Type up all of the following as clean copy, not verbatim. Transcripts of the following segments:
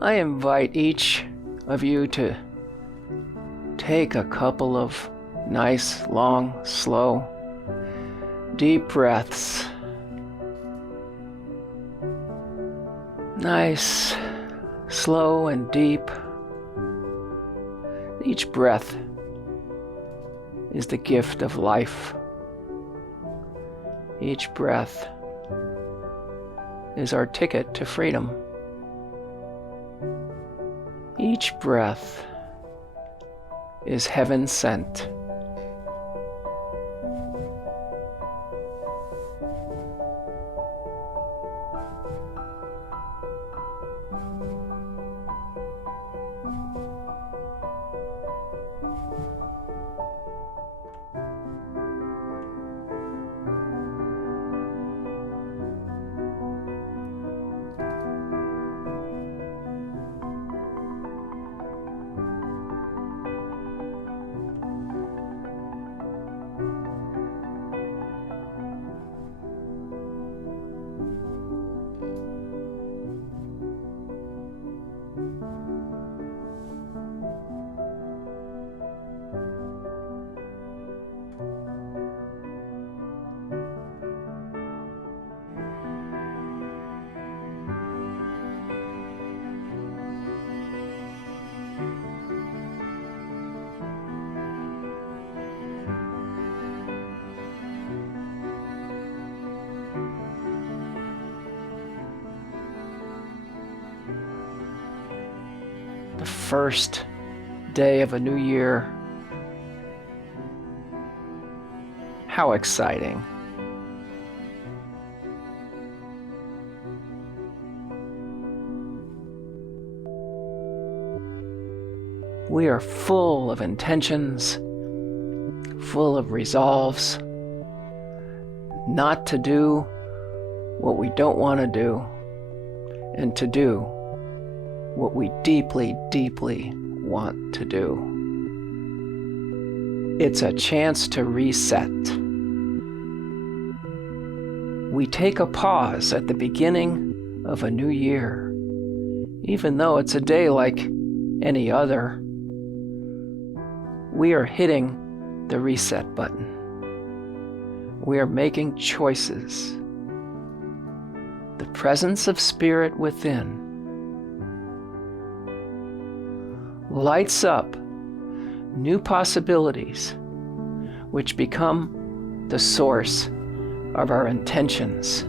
I invite each of you to take a couple of nice, long, slow, deep breaths. Nice, slow and deep. Each breath is the gift of life. Each breath is our ticket to freedom. Each breath is heaven sent. The first day of a new year. How exciting. We are full of intentions, full of resolves, not to do what we don't want to do, and to do what we deeply, deeply want to do. It's a chance to reset. We take a pause at the beginning of a new year, even though it's a day like any other. We are hitting the reset button. We are making choices. The presence of spirit within lights up new possibilities, which become the source of our intentions.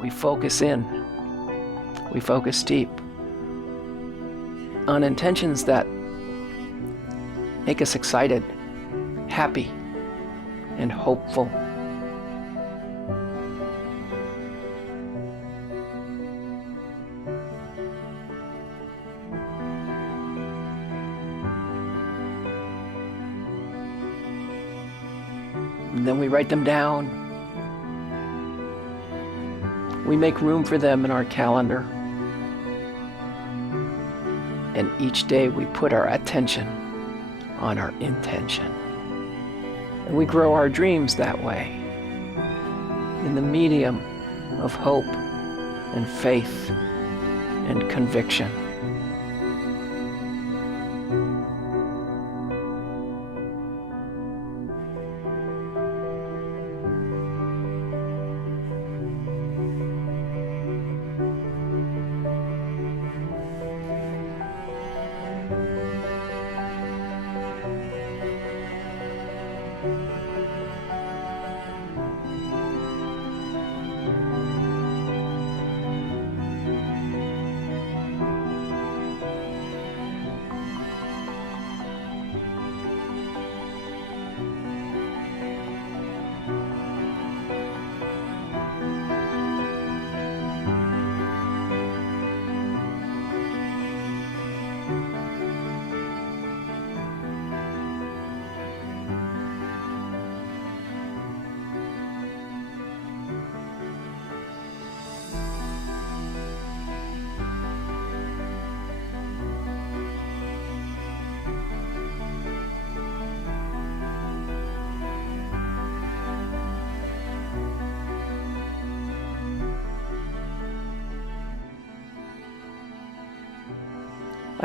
We focus in, we focus deep on intentions that make us excited, happy, and hopeful. And then we write them down. We make room for them in our calendar. And each day we put our attention on our intention. And we grow our dreams that way. in the medium of hope and faith and conviction.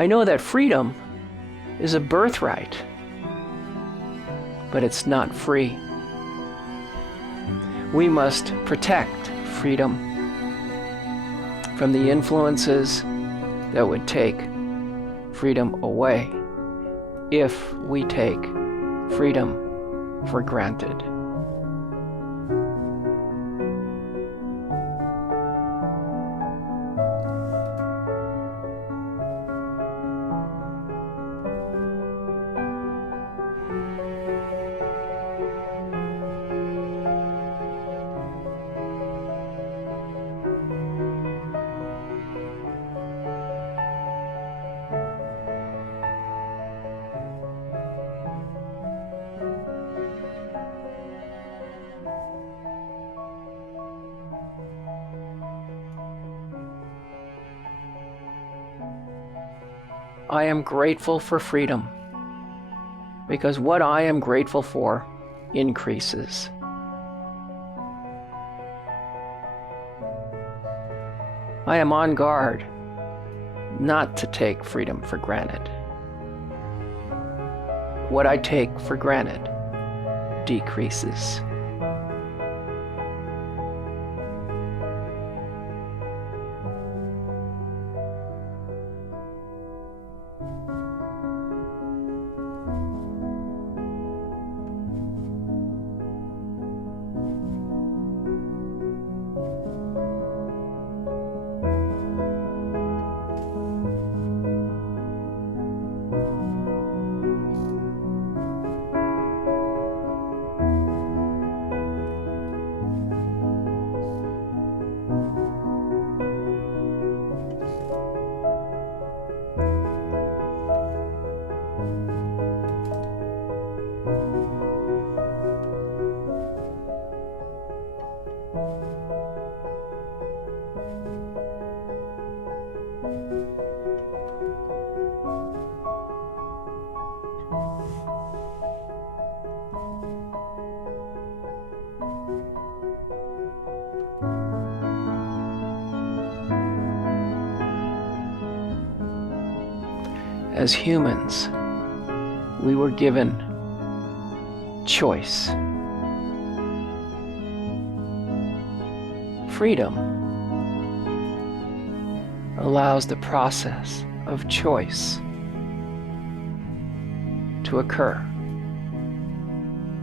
I know that freedom is a birthright, but it's not free. We must protect freedom from the influences that would take freedom away if we take freedom for granted. I am grateful for freedom, because what I am grateful for increases. I am on guard not to take freedom for granted. What I take for granted decreases. As humans, we were given choice. Freedom allows the process of choice to occur,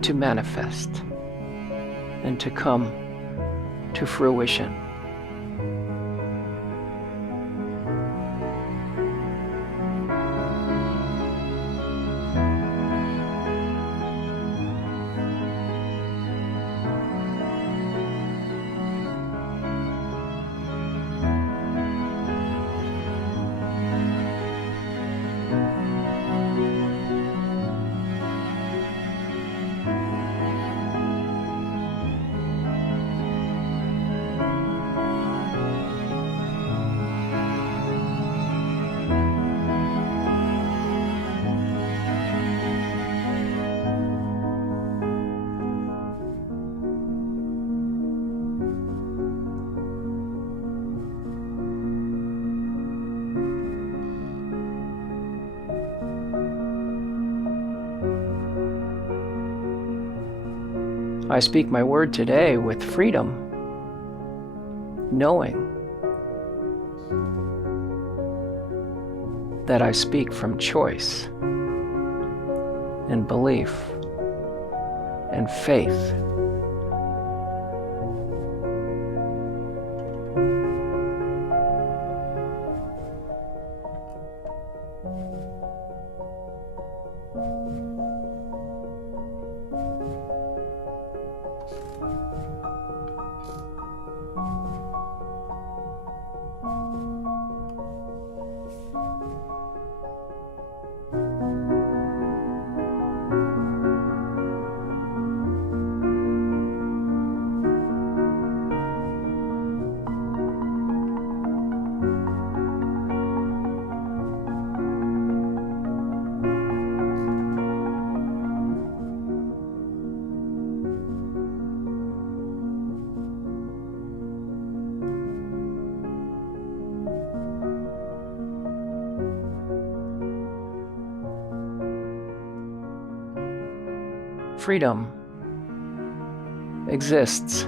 to manifest, and to come to fruition. I speak my word today with freedom, knowing that I speak from choice and belief and faith. Freedom exists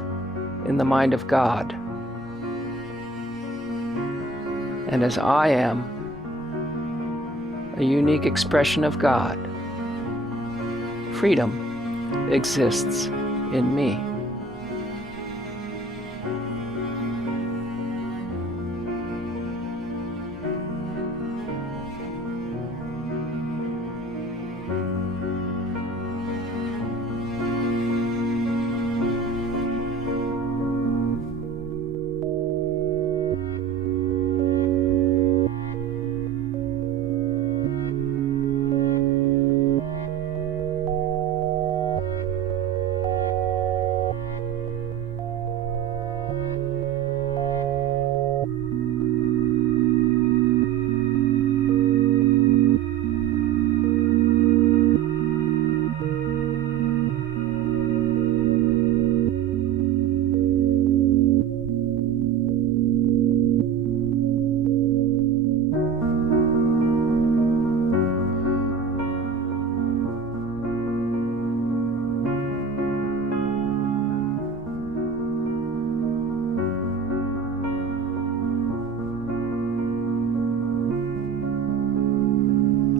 in the mind of God. And as I am a unique expression of God, freedom exists in me.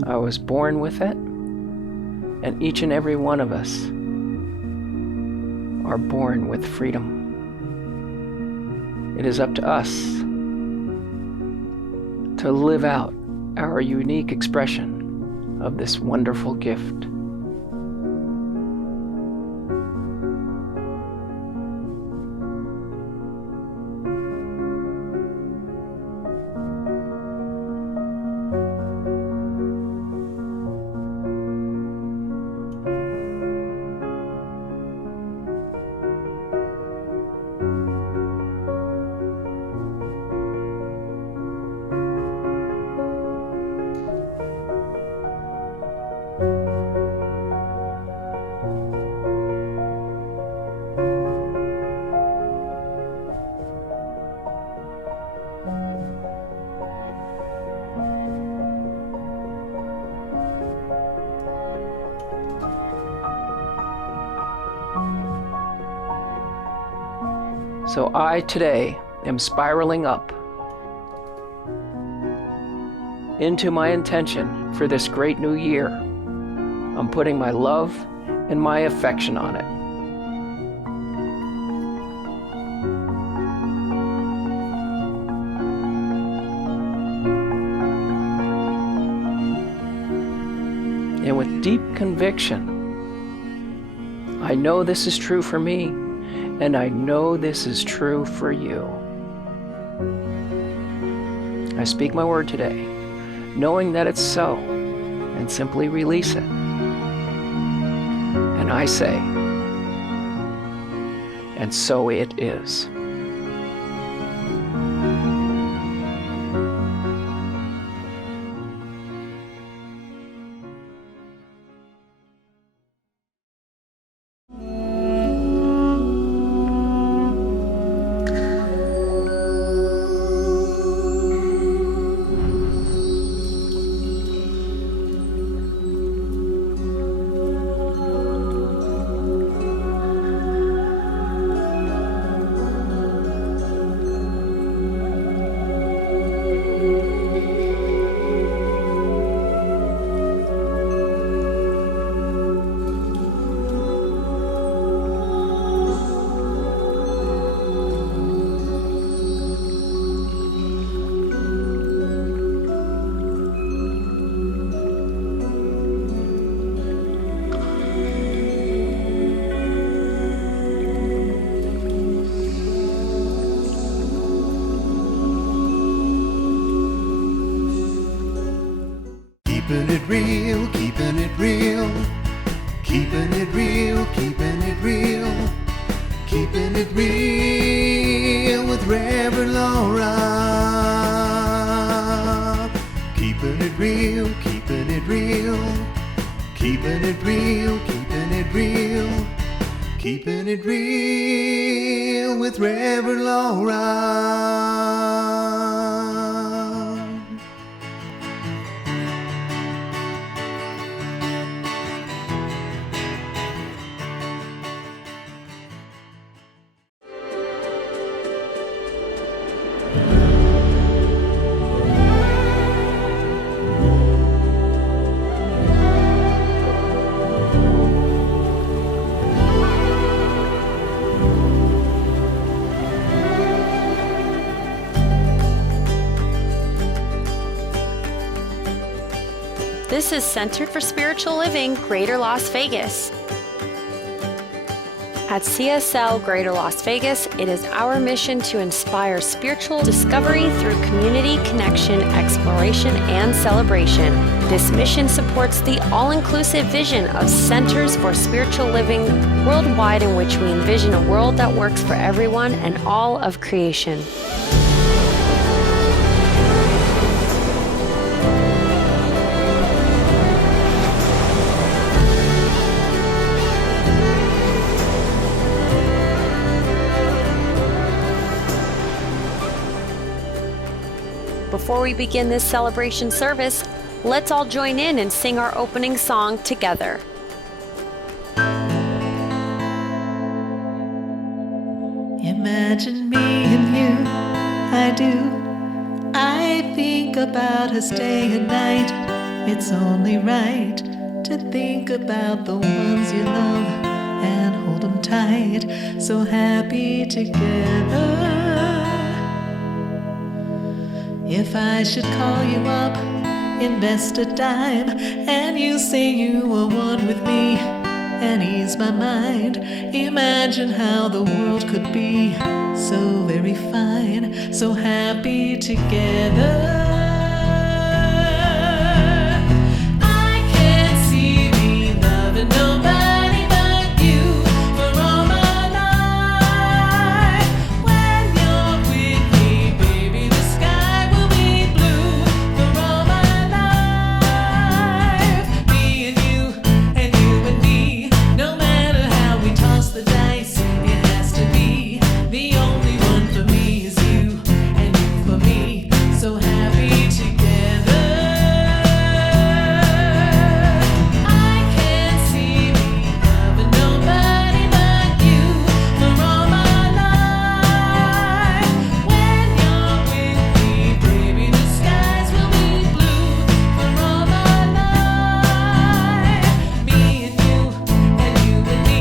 I was born with it, and each and every one of us are born with freedom. It is up to us to live out our unique expression of this wonderful gift. So I today am spiraling up into my intention for this great new year. I'm putting my love and my affection on it. And with deep conviction, I know this is true for me, and I know this is true for you. I speak my word today, knowing that it's so, and simply release it. And I say, and so it is. Keeping it real, keeping it real, keeping it real with Reverend Laura. Keeping it real, keeping it real, keeping it real, keeping it real, keeping it real with Reverend Laura. This is Center for Spiritual Living, Greater Las Vegas. At CSL Greater Las Vegas, it is our mission to inspire spiritual discovery through community connection, exploration, and celebration. This mission supports the all-inclusive vision of Centers for Spiritual Living worldwide, in which we envision a world that works for everyone and all of creation. Before we begin this celebration service, let's all join in and sing our opening song together. Imagine me and you, I do. I think about us day and night. It's only right to think about the ones you love and hold them tight. So happy together. If I should call you up, invest a dime, and you say you are one with me, and ease my mind, imagine how the world could be so very fine, so happy together. I can't see me loving nobody but you for all my life. When you're with me, baby, the sky will be blue for all my life. Me and you and me, no matter how we toss the dice, it has to be. The only one for me is you, and you for me, so happy together. I can't see me loving nobody but you for all my life. When you're with me, baby, the skies will be blue for all my life. Me and you and me,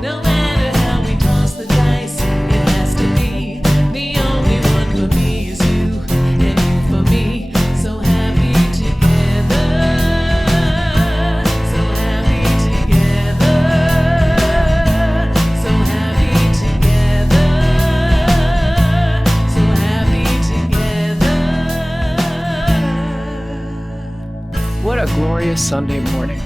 no matter how we toss the dice, it has to be. The only one for me is you, and you for me, so happy together. So happy together. So happy together. So happy together. What a glorious Sunday morning.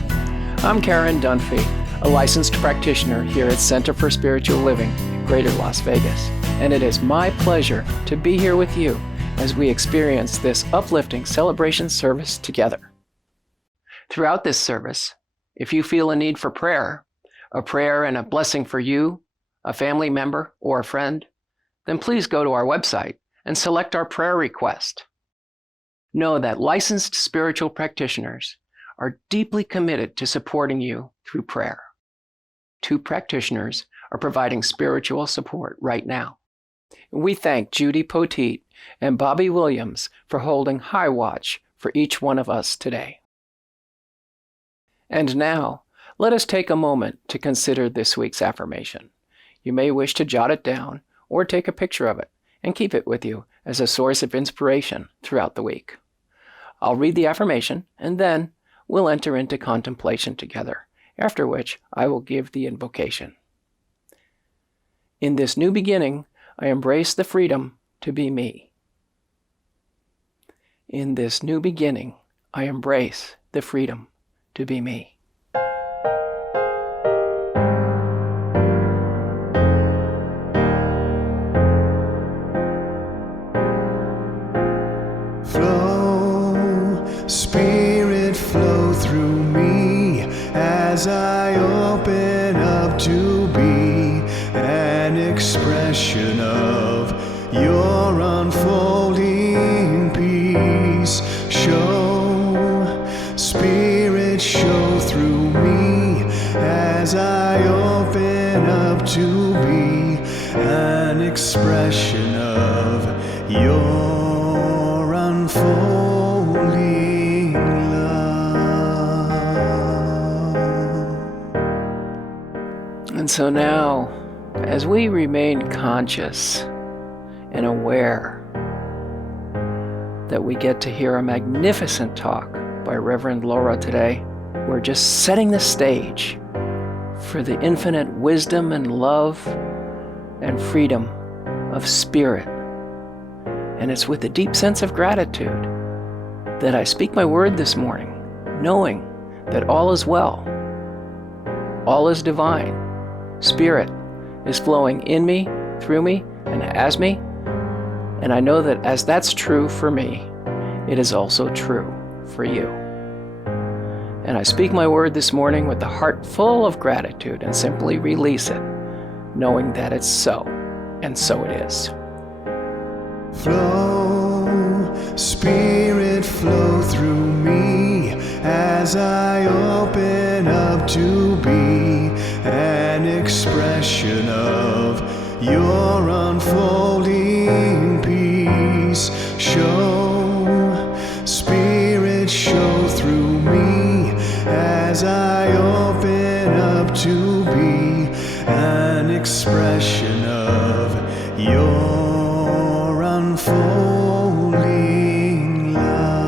I'm Karen Dunphy, a licensed practitioner here at Center for Spiritual Living, Greater Las Vegas, and it is my pleasure to be here with you as we experience this uplifting celebration service together. Throughout this service, if you feel a need for prayer, a prayer and a blessing for you, a family member, or a friend, then please go to our website and select our prayer request. Know that licensed spiritual practitioners are deeply committed to supporting you through prayer. 2 practitioners are providing spiritual support right now. We thank Judy Poteet and Bobby Williams for holding high watch for each one of us today. And now, let us take a moment to consider this week's affirmation. You may wish to jot it down or take a picture of it and keep it with you as a source of inspiration throughout the week. I'll read the affirmation and then we'll enter into contemplation together, after which I will give the invocation. In this new beginning, I embrace the freedom to be me. In this new beginning, I embrace the freedom to be me. I open up to be an expression of your unfolding peace. Spirit, show through me as I open up to be an expression of your unfolding love. And so now, as we remain conscious and aware that we get to hear a magnificent talk by Reverend Laura today, we're just setting the stage for the infinite wisdom and love and freedom of spirit. And it's with a deep sense of gratitude that I speak my word this morning, knowing that all is well, all is divine. Spirit is flowing in me, through me, and as me. And I know that as that's true for me, it is also true for you. And I speak my word this morning with the heart full of gratitude and simply release it, knowing that it's so, and so it is. Flow, Spirit, flow through me as I open up to be an expression of your unfolding peace. Spirit, show through me as I open up to be an expression of your unfolding love.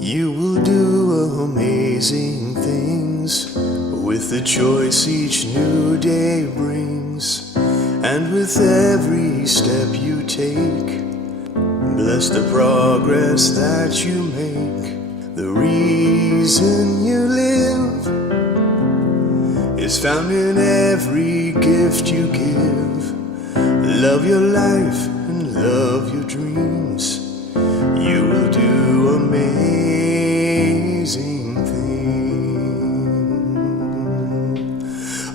You will do amazing things with the choice each new day brings, and with every step you take, bless the progress that you make. The reason you live is found in every gift you give. Love your life and love your dreams. You will do amazing things.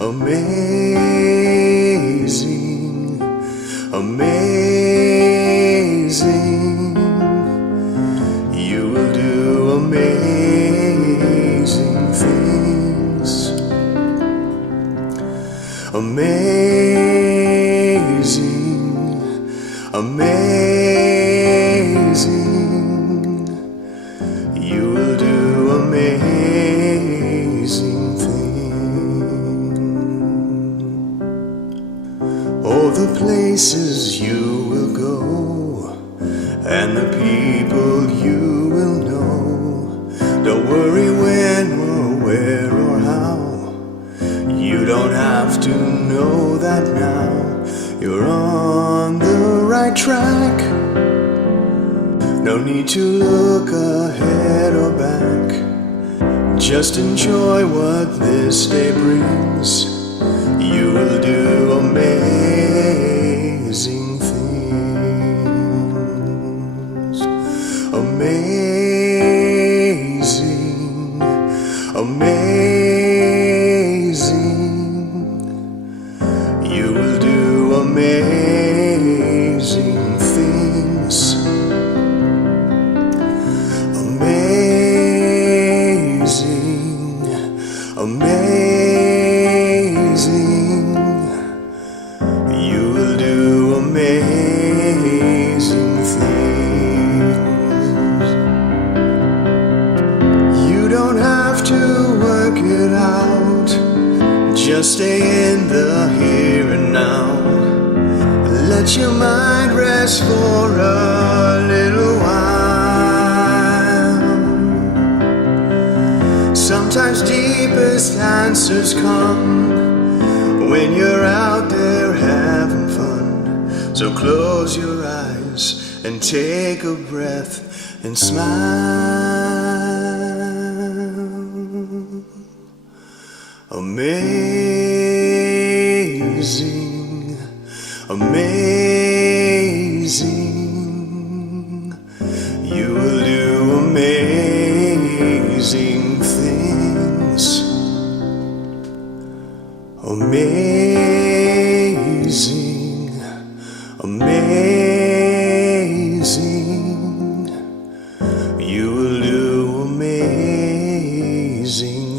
Amazing, amazing. You will do amazing things. Amazing, amazing. You will do amazing things. Oh, the places you will go, and the people you will know. Don't worry when or where or how. You don't have to know that now. You're on the right track. No need to look ahead or back. Just enjoy what this day brings. You will do amazing things. Amazing, amazing. You will do amazing things. Amazing, amazing. You will do amazing things. You don't have to work it out. Just stay in the here let your mind rest for a little while. Sometimes deepest answers come when you're out there having fun. So close your eyes and take a breath and smile. Amazing, amazing. You will do amazing things. Amazing, amazing. You will do amazing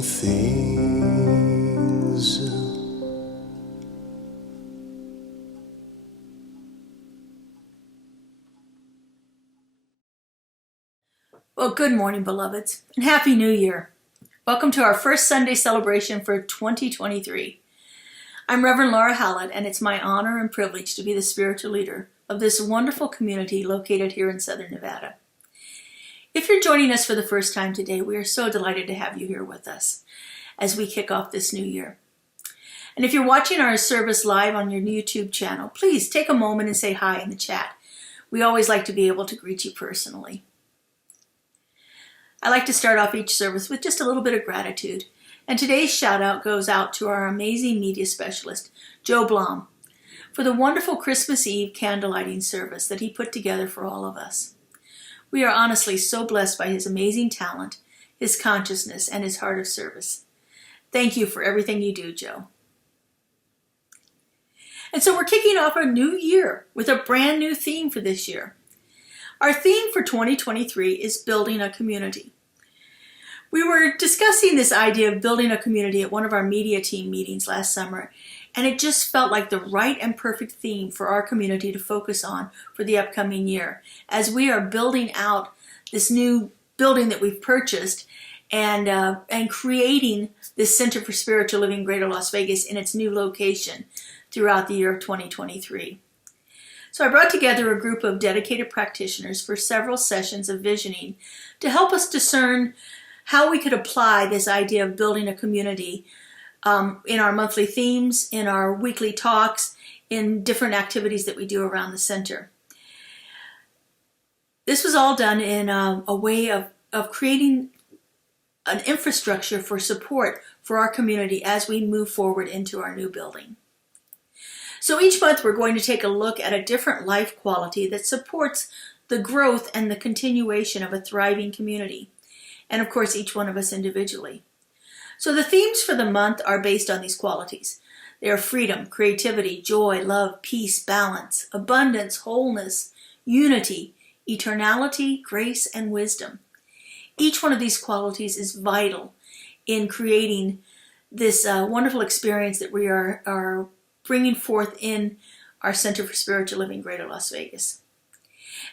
things. Well, good morning, beloveds, and Happy New Year. Welcome to our first Sunday celebration for 2023. I'm Reverend Laura Hallett, and it's my honor and privilege to be the spiritual leader of this wonderful community located here in Southern Nevada. If you're joining us for the first time today, we are so delighted to have you here with us as we kick off this new year. And if you're watching our service live on your YouTube channel, please take a moment and say hi in the chat. We always like to be able to greet you personally. I like to start off each service with just a little bit of gratitude. And today's shout out goes out to our amazing media specialist, Joe Blom, for the wonderful Christmas Eve candlelighting service that he put together for all of us. We are honestly so blessed by his amazing talent, his consciousness, and his heart of service. Thank you for everything you do, Joe. And so we're kicking off a new year with a brand new theme for this year. Our theme for 2023 is building a community. We were discussing this idea of building a community at one of our media team meetings last summer, and it just felt like the right and perfect theme for our community to focus on for the upcoming year, as we are building out this new building that we've purchased and creating this Center for Spiritual Living Greater Las Vegas in its new location throughout the year of 2023. So I brought together a group of dedicated practitioners for several sessions of visioning to help us discern how we could apply this idea of building a community in our monthly themes, in our weekly talks, in different activities that we do around the center. This was all done in a way of creating an infrastructure for support for our community as we move forward into our new building. So each month we're going to take a look at a different life quality that supports the growth and the continuation of a thriving community. And of course, each one of us individually. So the themes for the month are based on these qualities. They are freedom, creativity, joy, love, peace, balance, abundance, wholeness, unity, eternality, grace, and wisdom. Each one of these qualities is vital in creating this wonderful experience that we are bringing forth in our Center for Spiritual Living Greater Las Vegas.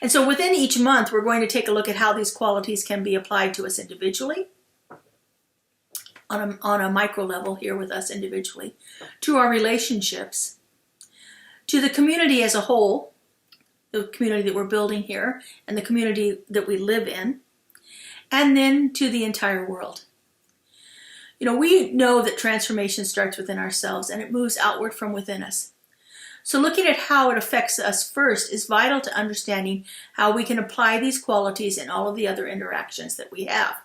And so within each month, we're going to take a look at how these qualities can be applied to us individually, on a micro level here with us individually, to our relationships, to the community as a whole, the community that we're building here, and the community that we live in, and then to the entire world. You know, we know that transformation starts within ourselves and it moves outward from within us. So looking at how it affects us first is vital to understanding how we can apply these qualities in all of the other interactions that we have.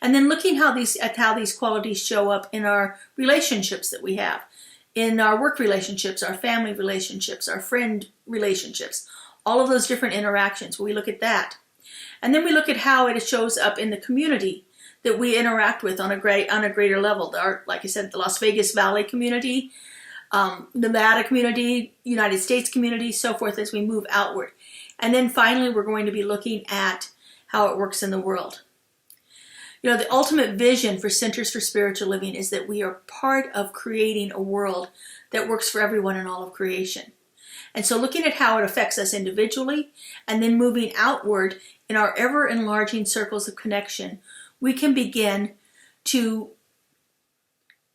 And then looking at how these qualities show up in our relationships that we have, in our work relationships, our family relationships, our friend relationships, all of those different interactions. We look at that. And then we look at how it shows up in the community that we interact with on a greater level. Like I said, the Las Vegas Valley community, Nevada community, United States community, so forth as we move outward. And then finally, we're going to be looking at how it works in the world. You know, the ultimate vision for Centers for Spiritual Living is that we are part of creating a world that works for everyone in all of creation. And so looking at how it affects us individually and then moving outward in our ever-enlarging circles of connection, we can begin to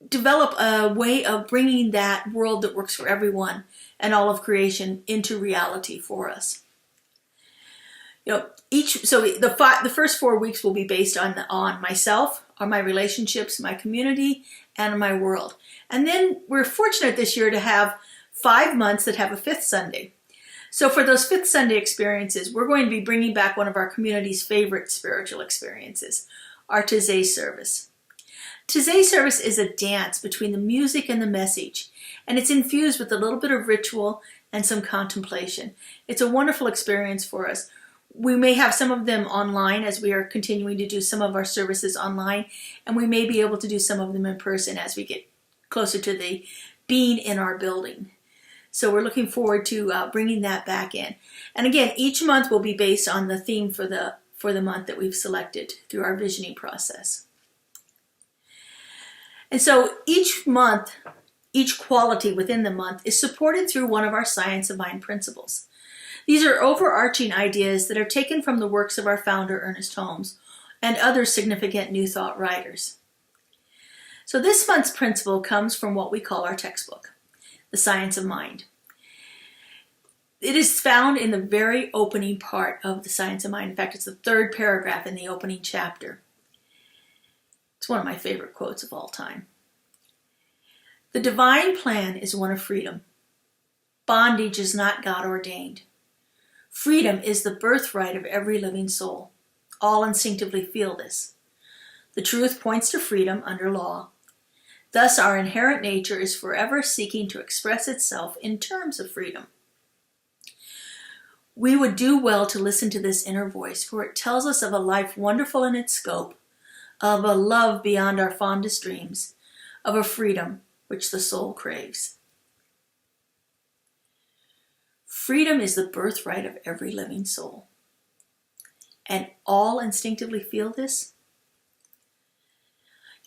develop a way of bringing that world that works for everyone and all of creation into reality for us. The first 4 weeks will be based on myself, on my relationships, my community, and my world. And then we're fortunate this year to have 5 months that have a 5th Sunday. So for those 5th Sunday experiences, we're going to be bringing back one of our community's favorite spiritual experiences, our Taizé service. Taizé service is a dance between the music and the message, and it's infused with a little bit of ritual and some contemplation. It's a wonderful experience for us. We may have some of them online as we are continuing to do some of our services online, and we may be able to do some of them in person as we get closer to the being in our building. So we're looking forward to bringing that back in. And again, each month will be based on the theme for the month that we've selected through our visioning process. And so each month, each quality within the month is supported through one of our Science of Mind principles. These are overarching ideas that are taken from the works of our founder, Ernest Holmes, and other significant New Thought writers. So this month's principle comes from what we call our textbook, The Science of Mind. It is found in the very opening part of The Science of Mind. In fact, it's the 3rd paragraph in the opening chapter. It's one of my favorite quotes of all time. The divine plan is one of freedom. Bondage is not God ordained. Freedom is the birthright of every living soul. All instinctively feel this. The truth points to freedom under law. Thus, our inherent nature is forever seeking to express itself in terms of freedom. We would do well to listen to this inner voice, for it tells us of a life wonderful in its scope, of a love beyond our fondest dreams, of a freedom which the soul craves. Freedom is the birthright of every living soul. And all instinctively feel this?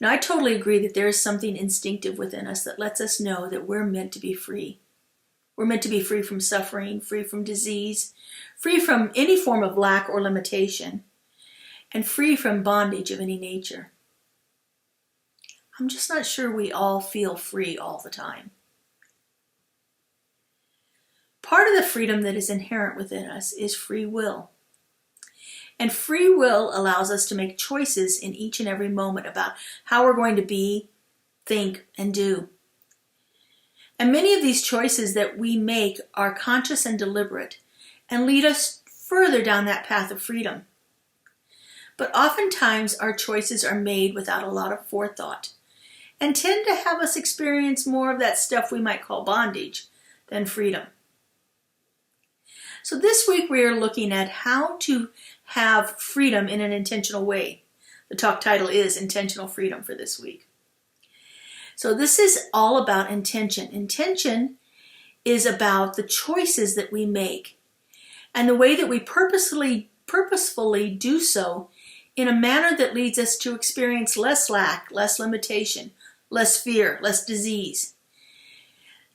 Now, I totally agree that there is something instinctive within us that lets us know that we're meant to be free. We're meant to be free from suffering, free from disease, free from any form of lack or limitation, and free from bondage of any nature. I'm just not sure we all feel free all the time. Part of the freedom that is inherent within us is free will. And free will allows us to make choices in each and every moment about how we're going to be, think, and do. And many of these choices that we make are conscious and deliberate and lead us further down that path of freedom. But oftentimes our choices are made without a lot of forethought and tend to have us experience more of that stuff we might call bondage than freedom. So this week we are looking at how to have freedom in an intentional way. The talk title is Intentional Freedom for this week. So this is all about intention. Intention is about the choices that we make and the way that we purposefully do so in a manner that leads us to experience less lack, less limitation, less fear, less disease.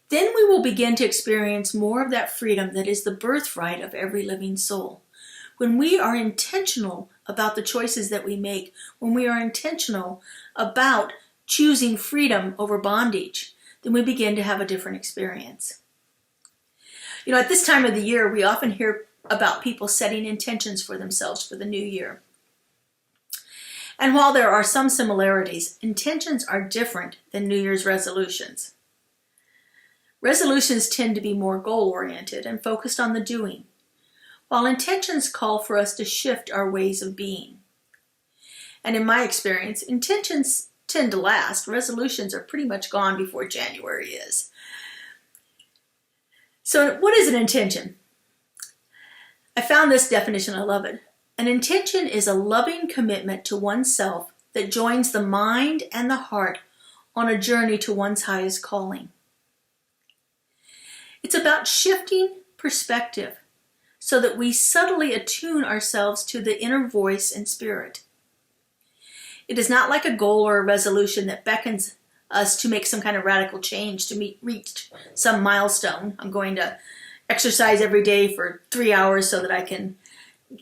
Then we will begin to experience more of that freedom that is the birthright of every living soul. When we are intentional about the choices that we make, when we are intentional about choosing freedom over bondage, then we begin to have a different experience. At this time of the year, we often hear about people setting intentions for themselves for the new year. And while there are some similarities, intentions are different than New Year's resolutions. Resolutions tend to be more goal-oriented and focused on the doing, while intentions call for us to shift our ways of being. And in my experience, intentions tend to last. Resolutions are pretty much gone before January is. So what is an intention? I found this definition, I love it. An intention is a loving commitment to oneself that joins the mind and the heart on a journey to one's highest calling. It's about shifting perspective so that we subtly attune ourselves to the inner voice and spirit. It is not like a goal or a resolution that beckons us to make some kind of radical change to reach some milestone. I'm going to exercise every day for 3 hours so that I can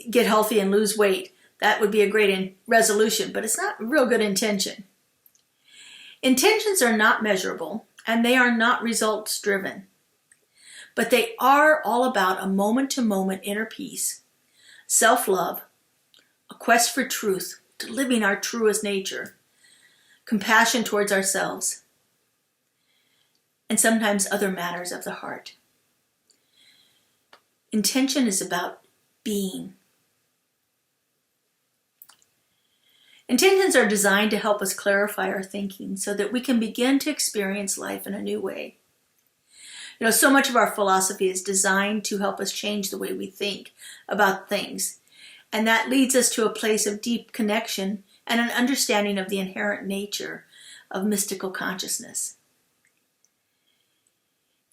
get healthy and lose weight. That would be a great resolution, but it's not a real good intention. Intentions are not measurable and they are not results driven, but they are all about a moment-to-moment inner peace, self-love, a quest for truth, to living our truest nature, compassion towards ourselves, and sometimes other matters of the heart. Intention is about being. Intentions are designed to help us clarify our thinking so that we can begin to experience life in a new way. You know, so much of our philosophy is designed to help us change the way we think about things, and that leads us to a place of deep connection and an understanding of the inherent nature of mystical consciousness.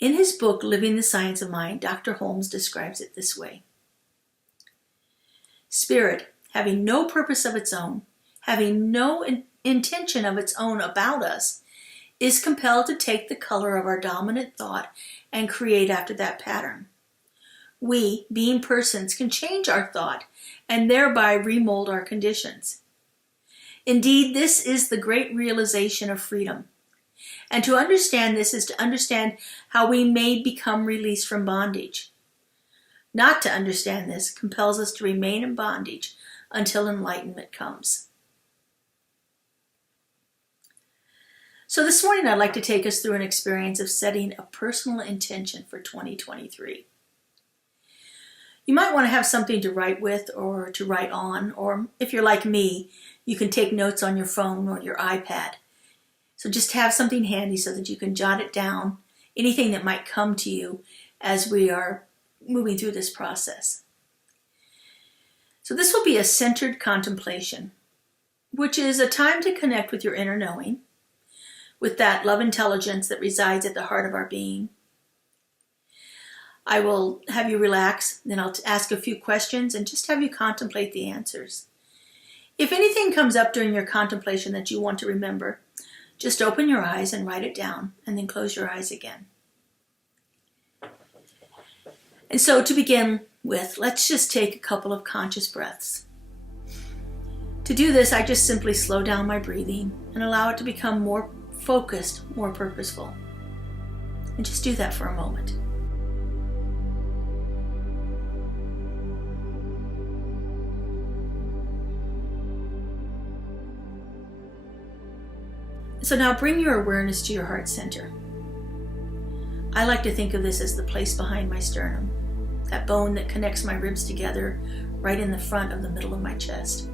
In his book, Living the Science of Mind, Dr. Holmes describes it this way. Spirit, having no purpose of its own, having no intention of its own about us, is compelled to take the color of our dominant thought and create after that pattern. We, being persons, can change our thought and thereby remold our conditions. Indeed, this is the great realization of freedom. And to understand this is to understand how we may become released from bondage. Not to understand this compels us to remain in bondage until enlightenment comes. So this morning I'd like to take us through an experience of setting a personal intention for 2023. You might want to have something to write with or to write on, or if you're like me, you can take notes on your phone or your iPad. So just have something handy so that you can jot it down, anything that might come to you as we are moving through this process. So this will be a centered contemplation, which is a time to connect with your inner knowing, with that love intelligence that resides at the heart of our being. I will have you relax, then I'll ask a few questions and just have you contemplate the answers. If anything comes up during your contemplation that you want to remember, just open your eyes and write it down, and then close your eyes again. And so to begin with, let's just take a couple of conscious breaths. To do this, I just simply slow down my breathing and allow it to become more focused, more purposeful. And just do that for a moment. So now bring your awareness to your heart center. I like to think of this as the place behind my sternum, that bone that connects my ribs together right in the front of the middle of my chest.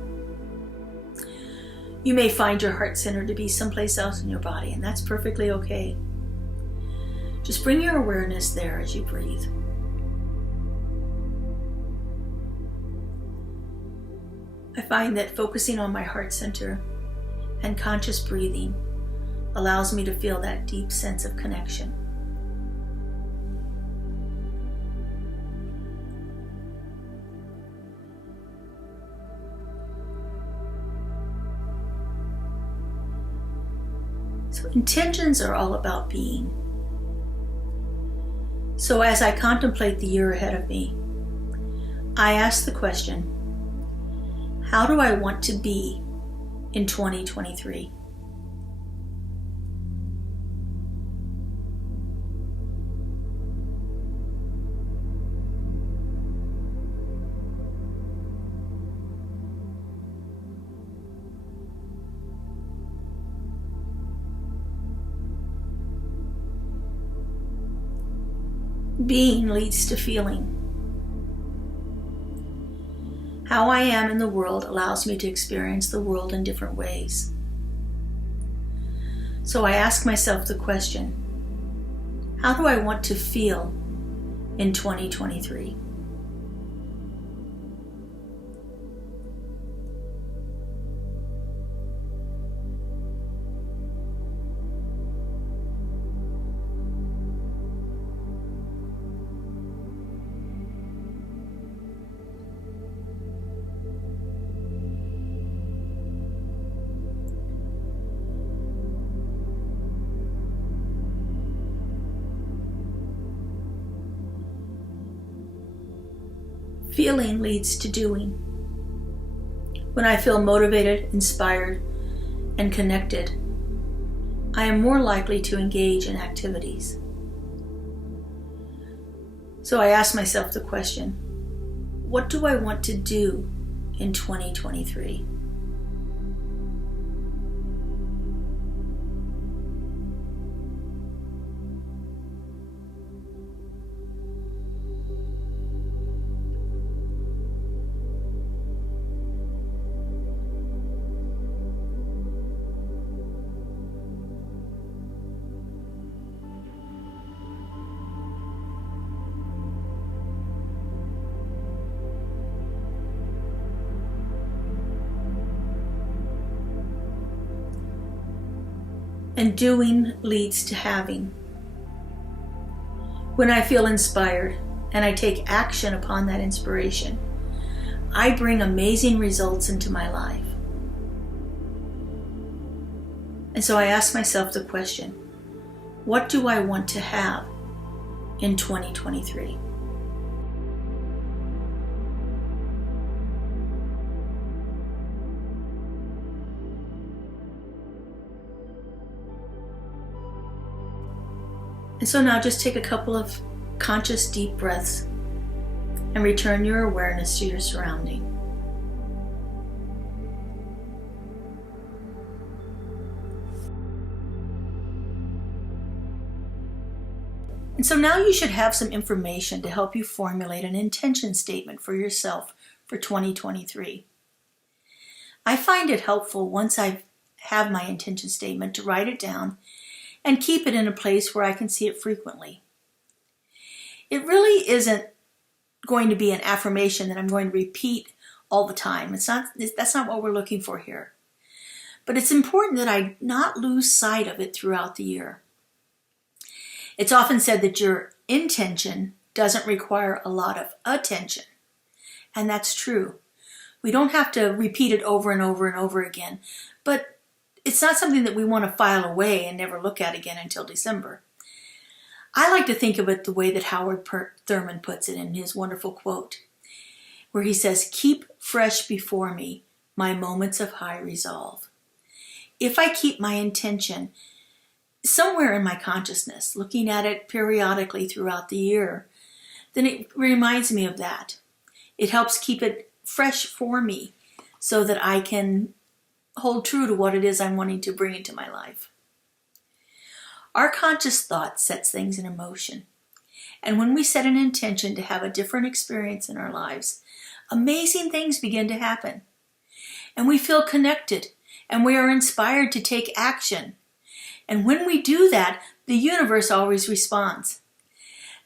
You may find your heart center to be someplace else in your body, and that's perfectly okay. Just bring your awareness there as you breathe. I find that focusing on my heart center and conscious breathing allows me to feel that deep sense of connection. So intentions are all about being. So as I contemplate the year ahead of me, I ask the question, how do I want to be in 2023? Being leads to feeling. How I am in the world allows me to experience the world in different ways. So I ask myself the question, how do I want to feel in 2023? Feeling leads to doing. When I feel motivated, inspired, and connected, I am more likely to engage in activities. So I ask myself the question, what do I want to do in 2023? And doing leads to having. When I feel inspired and I take action upon that inspiration, I bring amazing results into my life. And so I ask myself the question, what do I want to have in 2023? And so now just take a couple of conscious deep breaths and return your awareness to your surrounding. And so now you should have some information to help you formulate an intention statement for yourself for 2023. I find it helpful once I have my intention statement to write it down and keep it in a place where I can see it frequently. It really isn't going to be an affirmation that I'm going to repeat all the time. That's not what we're looking for here. But it's important that I not lose sight of it throughout the year. It's often said that your intention doesn't require a lot of attention. And that's true. We don't have to repeat it over and over and over again, but it's not something that we want to file away and never look at again until December. I like to think of it the way that Howard Thurman puts it in his wonderful quote, where he says, "Keep fresh before me my moments of high resolve." If I keep my intention somewhere in my consciousness, looking at it periodically throughout the year, then it reminds me of that. It helps keep it fresh for me so that I can hold true to what it is I'm wanting to bring into my life. Our conscious thought sets things in motion. And when we set an intention to have a different experience in our lives, amazing things begin to happen. And we feel connected, and we are inspired to take action. And when we do that, the universe always responds.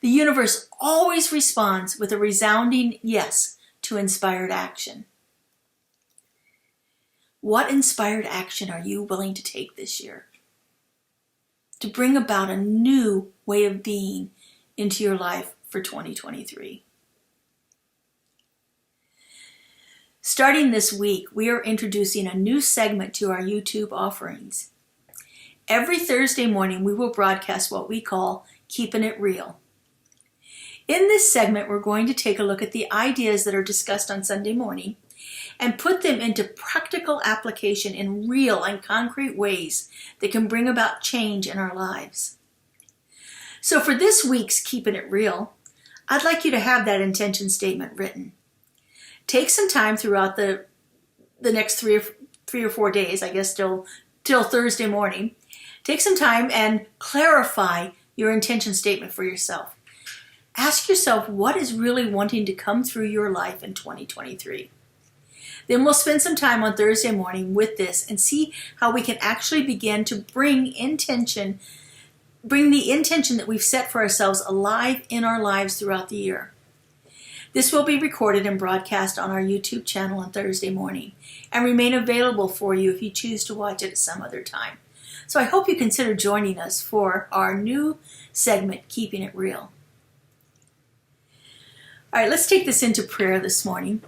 The universe always responds with a resounding yes to inspired action. What inspired action are you willing to take this year to bring about a new way of being into your life for 2023? Starting this week, we are introducing a new segment to our YouTube offerings. Every Thursday morning, we will broadcast what we call Keeping It Real. In this segment, we're going to take a look at the ideas that are discussed on Sunday morning and put them into practical application in real and concrete ways that can bring about change in our lives. So for this week's Keeping It Real, I'd like you to have that intention statement written. Take some time throughout the next three or 4 days, I guess till Thursday morning. Take some time and clarify your intention statement for yourself. Ask yourself what is really wanting to come through your life in 2023. Then we'll spend some time on Thursday morning with this and see how we can actually begin to bring the intention that we've set for ourselves alive in our lives throughout the year. This will be recorded and broadcast on our YouTube channel on Thursday morning and remain available for you if you choose to watch it at some other time. So I hope you consider joining us for our new segment, Keeping It Real. All right, let's take this into prayer this morning.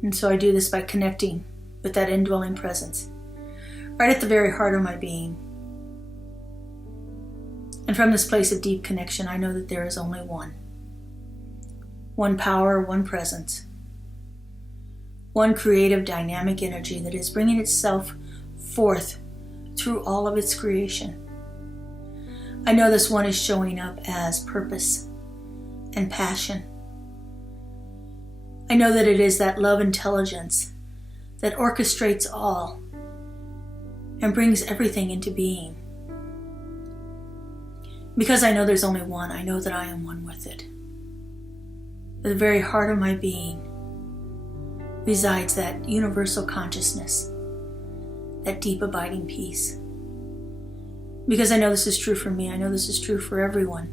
And so I do this by connecting with that indwelling presence, right at the very heart of my being. And from this place of deep connection, I know that there is only one. one power, one presence, one creative dynamic energy that is bringing itself forth through all of its creation. I know this one is showing up as purpose and passion. I know that it is that love intelligence that orchestrates all and brings everything into being. Because I know there's only one, I know that I am one with it. At the very heart of my being resides that universal consciousness, that deep abiding peace. Because I know this is true for me, I know this is true for everyone.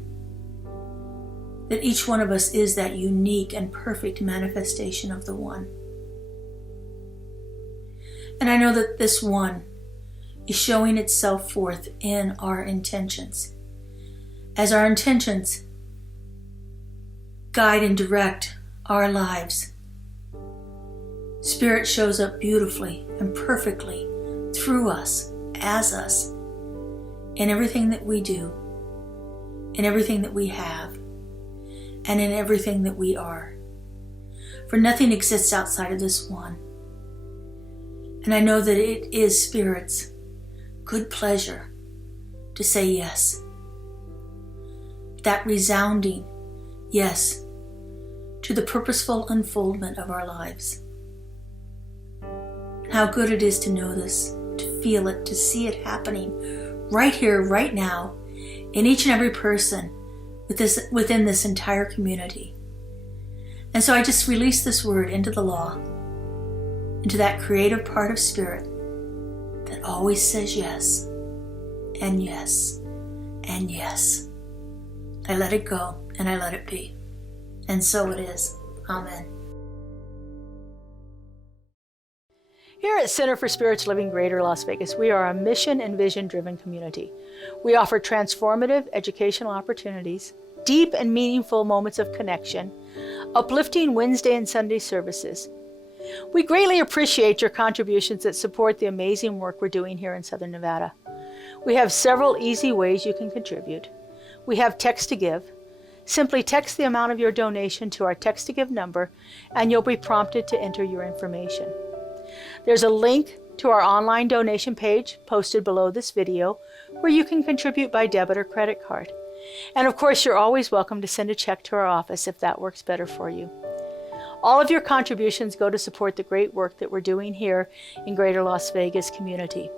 That each one of us is that unique and perfect manifestation of the one. And I know that this one is showing itself forth in our intentions. As our intentions guide and direct our lives, Spirit shows up beautifully and perfectly through us, as us, in everything that we do, in everything that we have, and in everything that we are. For nothing exists outside of this one. And I know that it is Spirit's good pleasure to say yes. That resounding yes to the purposeful unfoldment of our lives. And how good it is to know this, to feel it, to see it happening right here, right now, in each and every person within this entire community. And so I just release this word into the law, into that creative part of Spirit that always says yes, and yes, and yes. I let it go, and I let it be. And so it is. Amen. Here at Center for Spiritual Living Greater Las Vegas, we are a mission and vision-driven community. We offer transformative educational opportunities, deep and meaningful moments of connection, uplifting Wednesday and Sunday services. We greatly appreciate your contributions that support the amazing work we're doing here in Southern Nevada. We have several easy ways you can contribute. We have text to give. Simply text the amount of your donation to our text to give number and you'll be prompted to enter your information. There's a link to our online donation page posted below this video where you can contribute by debit or credit card. And of course, you're always welcome to send a check to our office if that works better for you. All of your contributions go to support the great work that we're doing here in Greater Las Vegas community.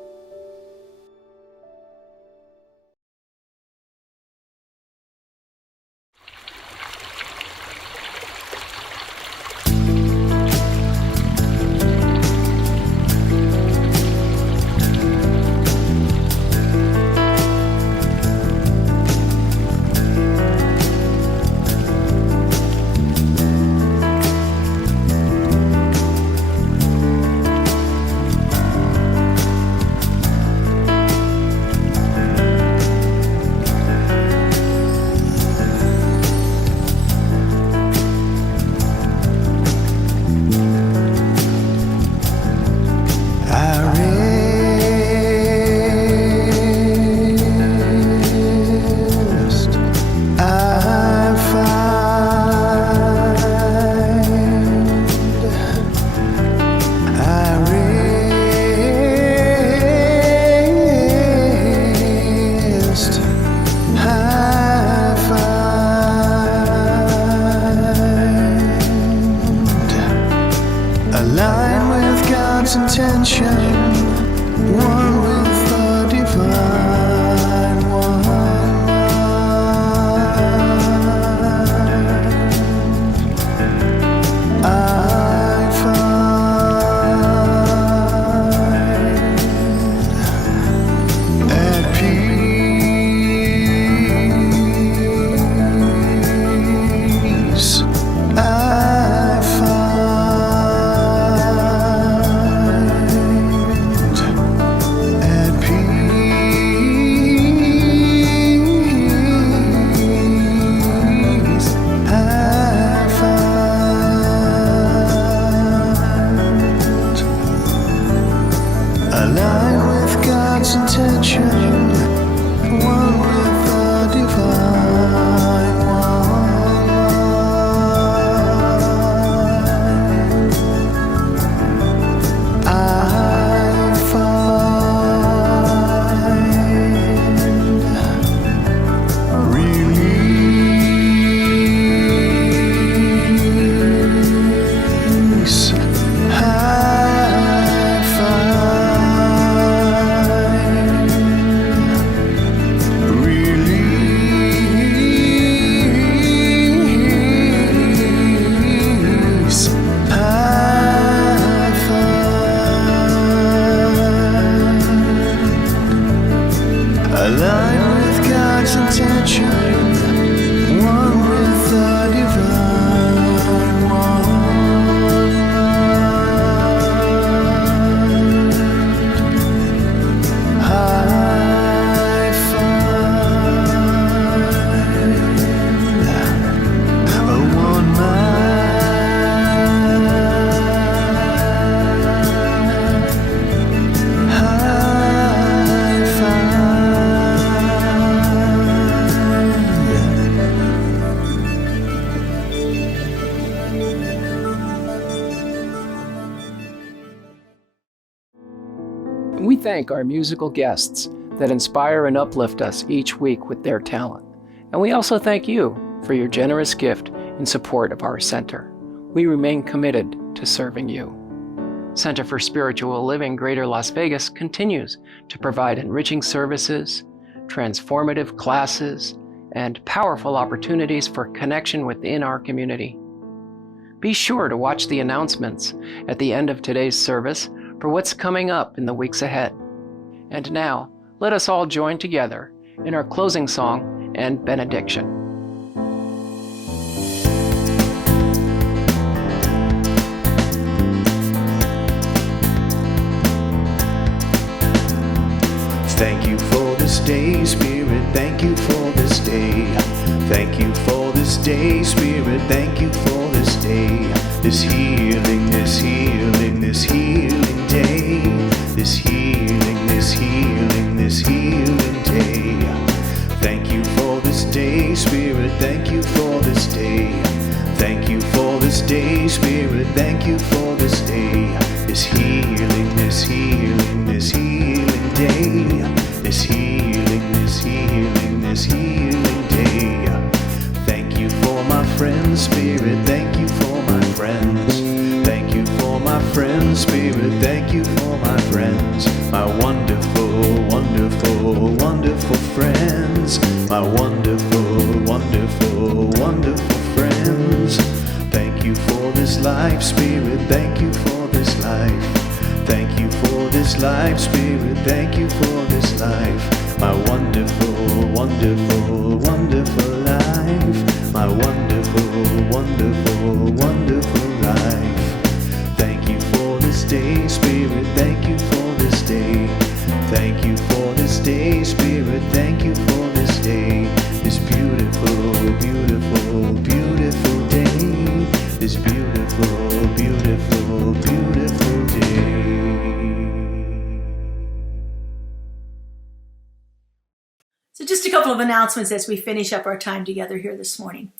And we thank our musical guests that inspire and uplift us each week with their talent. And we also thank you for your generous gift in support of our center. We remain committed to serving you. Center for Spiritual Living Greater Las Vegas continues to provide enriching services, transformative classes, and powerful opportunities for connection within our community. Be sure to watch the announcements at the end of today's service for what's coming up in the weeks ahead. And now, let us all join together in our closing song and benediction. Thank you for this day, Spirit, thank you for this day. Thank you for this day, Spirit, thank you for this day. This healing, this healing, this healing day. This healing, this healing, this healing day. Thank you for this day, Spirit, thank you for this day. Thank you for this day, Spirit, thank you for this day. This healing, this healing, this healing day. This healing, this healing, this healing day. Thank you for my friends, Spirit, thank you for my friends. Thank you for my friends, Spirit, thank you for my friends. My wonderful, wonderful, wonderful friends. My wonderful, wonderful, wonderful friends. Thank you for this life, Spirit, thank you for this life. Thank you for this life, Spirit, thank you for this life. My wonderful, wonderful, wonderful life. My wonderful, wonderful, wonderful life. Thank you for this day, Spirit, thank you for this day. Thank you for this day, Spirit, thank you for this day. This beautiful, beautiful, beautiful day. This beautiful, beautiful, beautiful day. So just a couple of announcements as we finish up our time together here this morning.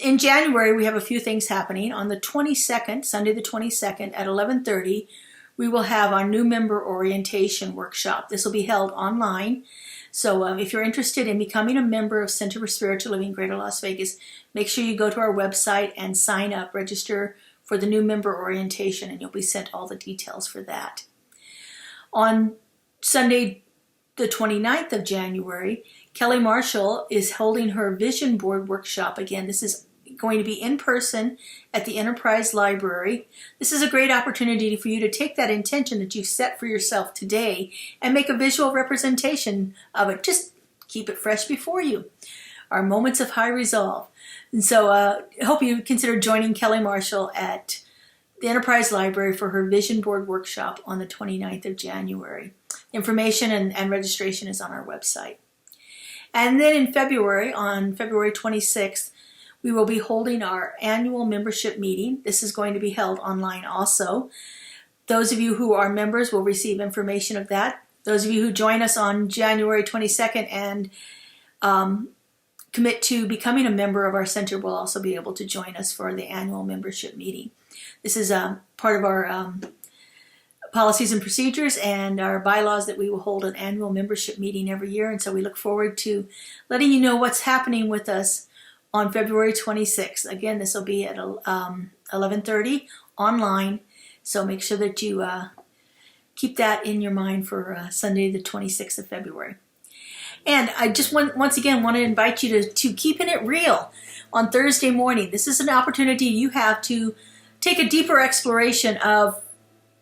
In January, we have a few things happening. On the 22nd, Sunday the 22nd at 11:30, we will have our new member orientation workshop. This will be held online. So if you're interested in becoming a member of Center for Spiritual Living Greater Las Vegas, make sure you go to our website and sign up, register for the new member orientation, and you'll be sent all the details for that. On Sunday, the 29th of January, Kelly Marshall is holding her vision board workshop again. This is going to be in person at the Enterprise Library. This is a great opportunity for you to take that intention that you've set for yourself today and make a visual representation of it. Just keep it fresh before you. Our moments of high resolve. And so I hope you consider joining Kelly Marshall at the Enterprise Library for her vision board workshop on the 29th of January. Information and registration is on our website. And then in February, on February 26th, we will be holding our annual membership meeting. This is going to be held online also. Those of you who are members will receive information of that. Those of you who join us on January 22nd and commit to becoming a member of our center will also be able to join us for the annual membership meeting. This is part of our policies and procedures and our bylaws that we will hold an annual membership meeting every year. And so we look forward to letting you know what's happening with us on February 26th. Again, this will be at 11:30 online. So make sure that you keep that in your mind for Sunday, the 26th of February. And I just once again want to invite you to Keeping It Real on Thursday morning. This is an opportunity you have to take a deeper exploration of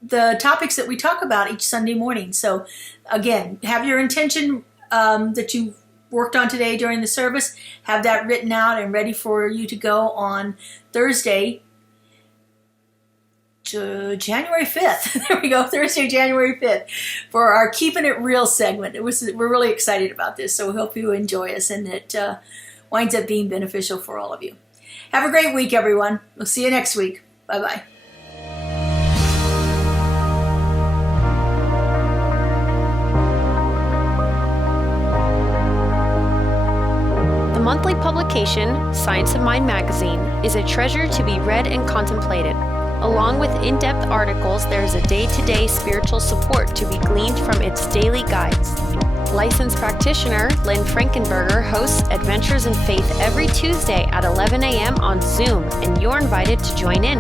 the topics that we talk about each Sunday morning. So again, have your intention that you worked on today during the service, have that written out and ready for you to go on Thursday, January 5th. There we go, Thursday, January 5th for our Keeping It Real segment. We're really excited about this, so we hope you enjoy us and it winds up being beneficial for all of you. Have a great week, everyone. We'll see you next week. Bye-bye. The monthly publication, Science of Mind magazine, is a treasure to be read and contemplated. Along with in-depth articles, there is a day-to-day spiritual support to be gleaned from its daily guides. Licensed practitioner Lynn Frankenberger hosts Adventures in Faith every Tuesday at 11 a.m. on Zoom, and you're invited to join in.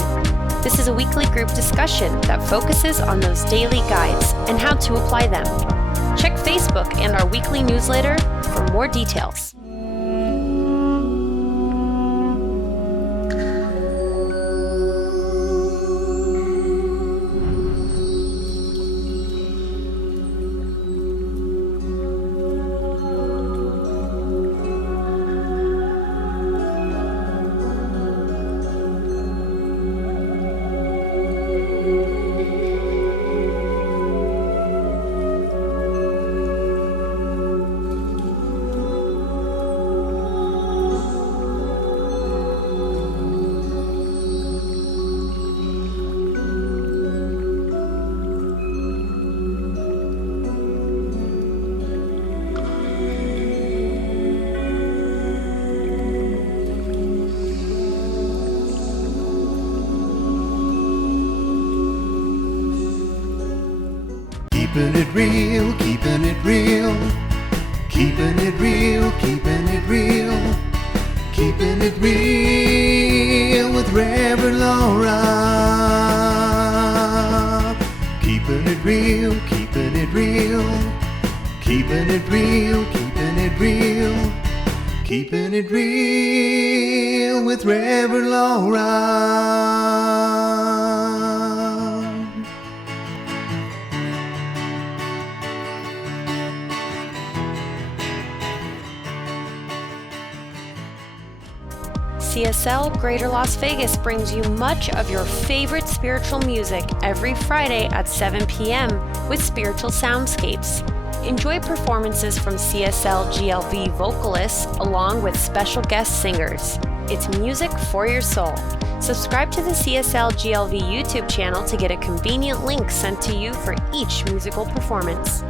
This is a weekly group discussion that focuses on those daily guides and how to apply them. Check Facebook and our weekly newsletter for more details. Keeping it real, keeping it real, keeping it real, keeping it real, keeping it real with Reverend Laura. Keeping it real, keeping it real, keeping it real, keeping it real, keeping it real with Reverend Laura. CSL Greater Las Vegas brings you much of your favorite spiritual music every Friday at 7 p.m. with Spiritual Soundscapes. Enjoy performances from CSLGLV vocalists along with special guest singers. It's music for your soul. Subscribe to the CSLGLV YouTube channel to get a convenient link sent to you for each musical performance.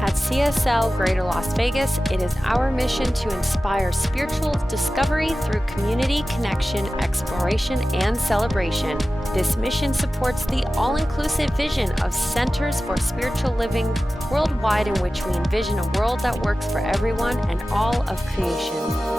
At CSL Greater Las Vegas, it is our mission to inspire spiritual discovery through community connection, exploration, and celebration. This mission supports the all-inclusive vision of Centers for Spiritual Living worldwide, in which we envision a world that works for everyone and all of creation.